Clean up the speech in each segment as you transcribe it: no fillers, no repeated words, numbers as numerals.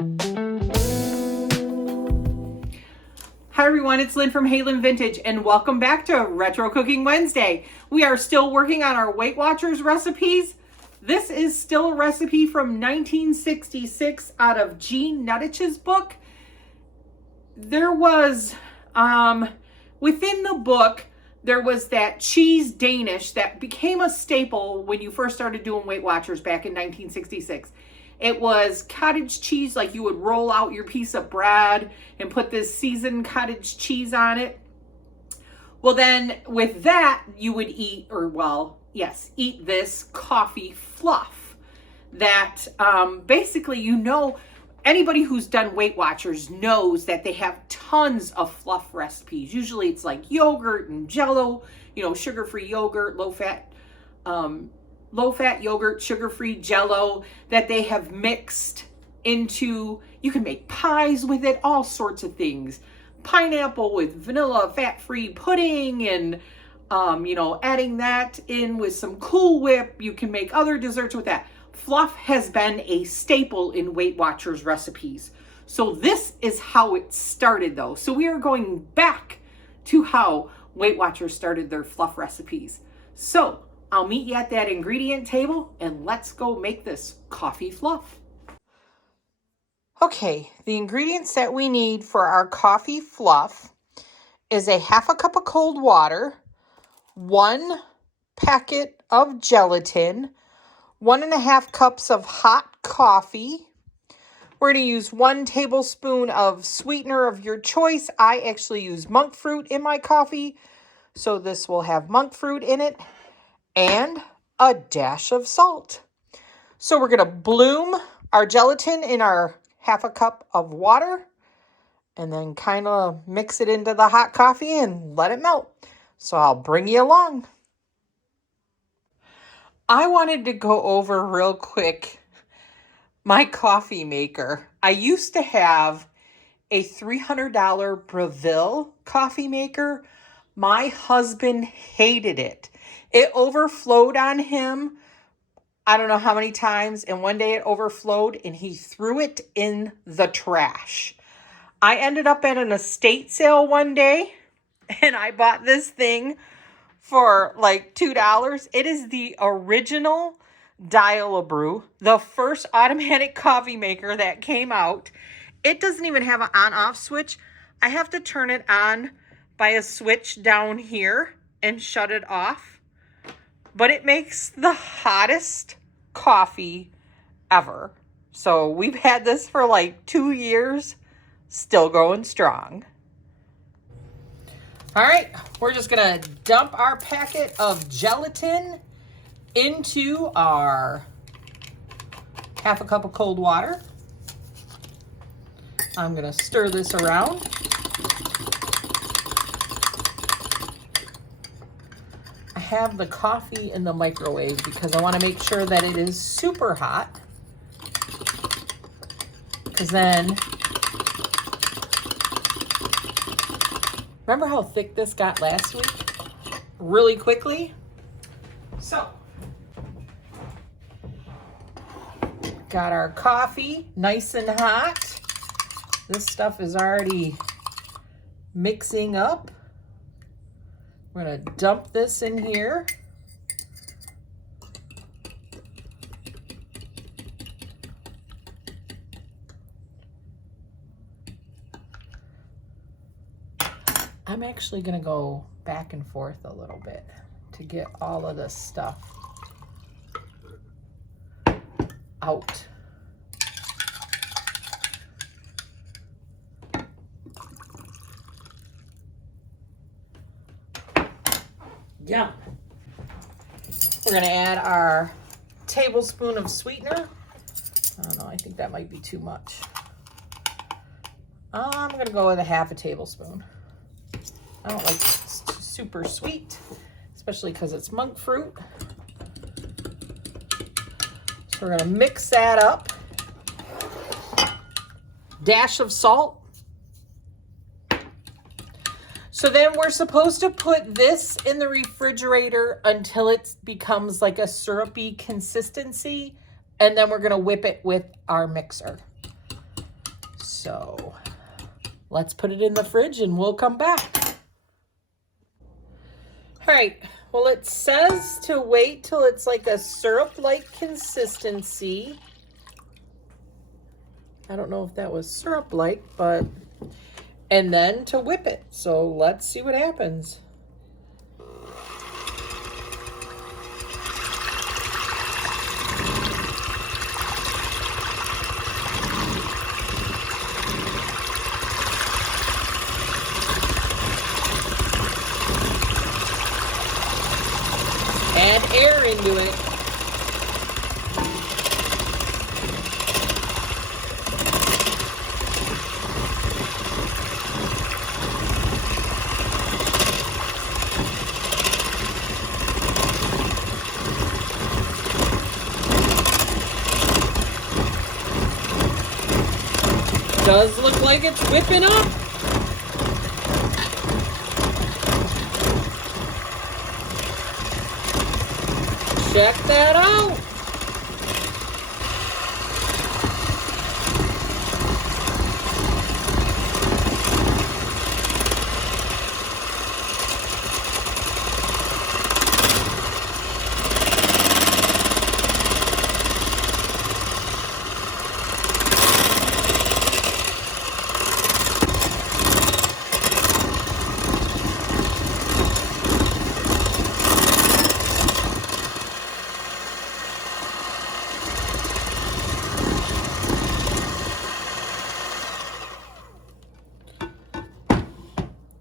Hi everyone, it's Lynn from Hey Lynn Vintage and welcome back to Retro Cooking Wednesday. We are still working on our Weight Watchers recipes. This is still a recipe from 1966 out of Jean Nidetch's book. There was, within the book, there was that cheese Danish that became a staple when you first started doing Weight Watchers back in 1966. It was cottage cheese, like you would roll out your piece of bread and put this seasoned cottage cheese on it. Well, then with that, you would eat, or well, yes, eat this coffee fluff that basically, you know, anybody who's done Weight Watchers knows that they have tons of fluff recipes. Usually it's like yogurt and Jello, you know, sugar-free yogurt, low-fat yogurt, sugar-free Jello that they have mixed into. You can make pies with it, all sorts of things. Pineapple with vanilla fat-free pudding and, you know, adding that in with some Cool Whip. You can make other desserts with that. Fluff has been a staple in Weight Watchers recipes. So this is how it started though. So we are going back to how Weight Watchers started their fluff recipes. So I'll meet you at that ingredient table and let's go make this coffee fluff. Okay, the ingredients that we need for our coffee fluff is a half a cup of cold water, 1 packet of gelatin, 1.5 cups of hot coffee. We're going to use 1 tablespoon of sweetener of your choice. I actually use monk fruit in my coffee, so this will have monk fruit in it. And a dash of salt. So we're going to bloom our gelatin in our half a cup of water and then kind of mix it into the hot coffee and let it melt. So I'll bring you along. I wanted to go over real quick my coffee maker. I used to have a $300 Breville coffee maker. My husband hated it. It overflowed on him, I don't know how many times, and one day it overflowed and he threw it in the trash. I ended up at an estate sale one day and I bought this thing for like $2. It is the original Dial-A-Brew, the first automatic coffee maker that came out. It doesn't even have an on-off switch. I have to turn it on by a switch down here and shut it off. But it makes the hottest coffee ever. So we've had this for like 2 years, still going strong. All right, we're just gonna dump our packet of gelatin into our half a cup of cold water. I'm gonna stir this around. Have the coffee in the microwave because I want to make sure that it is super hot, because then remember how thick this got last week really quickly. So got our coffee nice and hot. This stuff is already mixing up. We're going to dump this in here. I'm actually going to go back and forth a little bit to get all of this stuff out. Yeah. We're going to add our tablespoon of sweetener. I don't know, I think that might be too much. I'm going to go with a half a tablespoon. I don't like super sweet, especially because it's monk fruit. So we're going to mix that up. Dash of salt. So then we're supposed to put this in the refrigerator until it becomes like a syrupy consistency, and then we're going to whip it with our mixer. So let's put it in the fridge and we'll come back. All right, well, it says to wait till it's like a syrup-like consistency. I don't know if that was syrup-like, but, and then to whip it. So let's see what happens. Add air into it. Does look like it's whipping up. Check that out.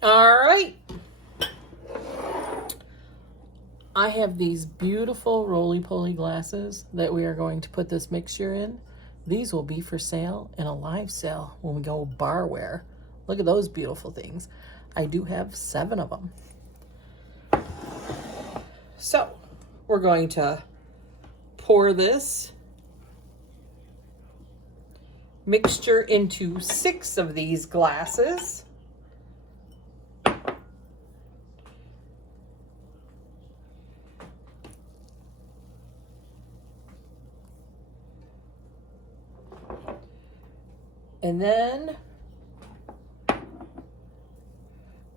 All right. I have these beautiful roly-poly glasses that we are going to put this mixture in. These will be for sale in a live sale when we go barware. Look at those beautiful things. I do have 7 of them. So we're going to pour this mixture into 6 of these glasses. And then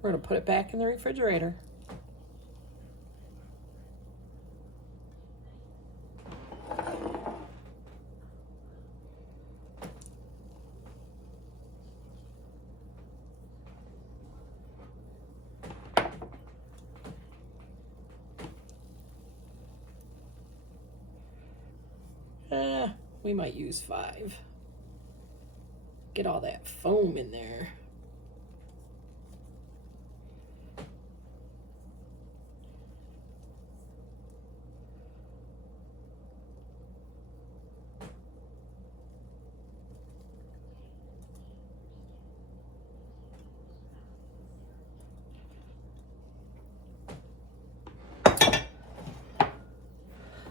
we're going to put it back in the refrigerator. We might use 5. Get all that foam in there.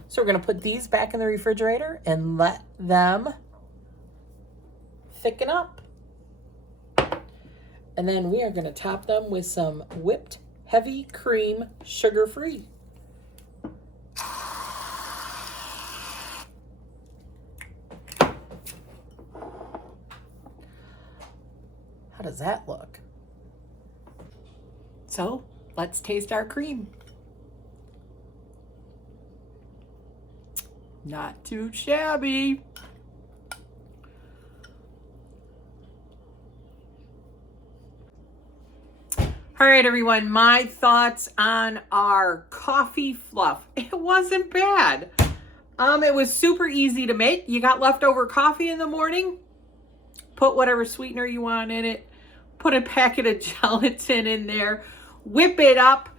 So we're going to put these back in the refrigerator and let them thicken up. And then we are going to top them with some whipped heavy cream, sugar-free. How does that look? So let's taste our cream. Not too shabby. All right, everyone, my thoughts on our coffee fluff. It wasn't bad. It was super easy to make. You got leftover coffee in the morning, put whatever sweetener you want in it, put a packet of gelatin in there, whip it up,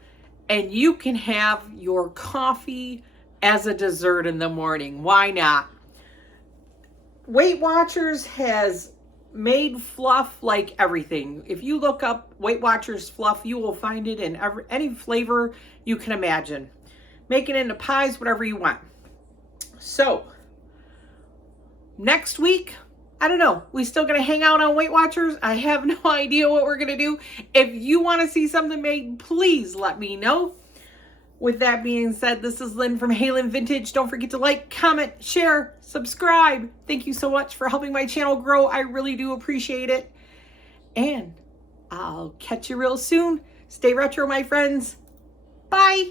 and you can have your coffee as a dessert in the morning. Why not? Weight Watchers has made fluff like everything. If you look up Weight Watchers fluff, you will find it in any flavor you can imagine. Make it into pies, whatever you want. So, next week, I don't know. We still gonna hang out on Weight Watchers? I have no idea what we're gonna do. If you want to see something made, please let me know. With that being said, this is Lynn from Lynn Vintage. Don't forget to like, comment, share, subscribe. Thank you so much for helping my channel grow. I really do appreciate it. And I'll catch you real soon. Stay retro, my friends. Bye.